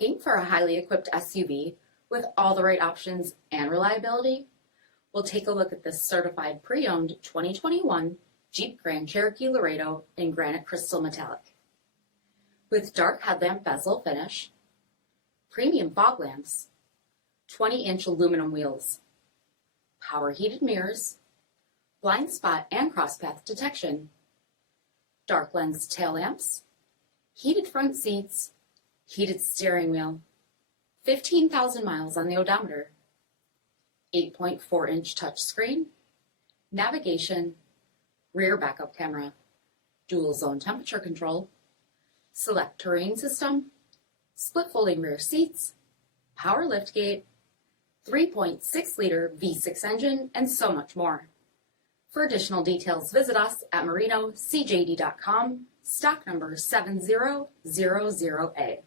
Looking for a highly equipped SUV with all the right options and reliability? We'll take a look at this certified pre-owned 2021 Jeep Grand Cherokee Laredo in granite crystal metallic. With dark headlamp bezel finish, premium fog lamps, 20-inch aluminum wheels, power heated mirrors, blind spot and crosspath detection, dark lens tail lamps, heated front seats, heated steering wheel, 15,000 miles on the odometer, 8.4-inch touchscreen, navigation, rear backup camera, dual zone temperature control, select terrain system, split folding rear seats, power liftgate, 3.6-liter V6 engine, and so much more. For additional details, visit us at marinocjd.com, stock number 7000A.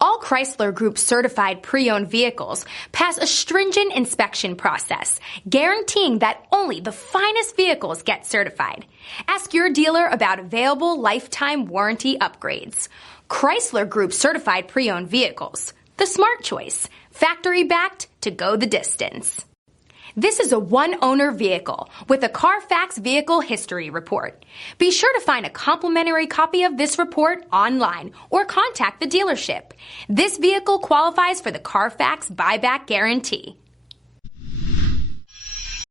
All Chrysler Group certified pre-owned vehicles pass a stringent inspection process, guaranteeing that only the finest vehicles get certified. Ask your dealer about available lifetime warranty upgrades. Chrysler Group certified pre-owned vehicles, the smart choice, factory backed to go the distance. This is a one-owner vehicle with a CARFAX vehicle history report. Be sure to find a complimentary copy of this report online or contact the dealership. This vehicle qualifies for the CARFAX buyback guarantee.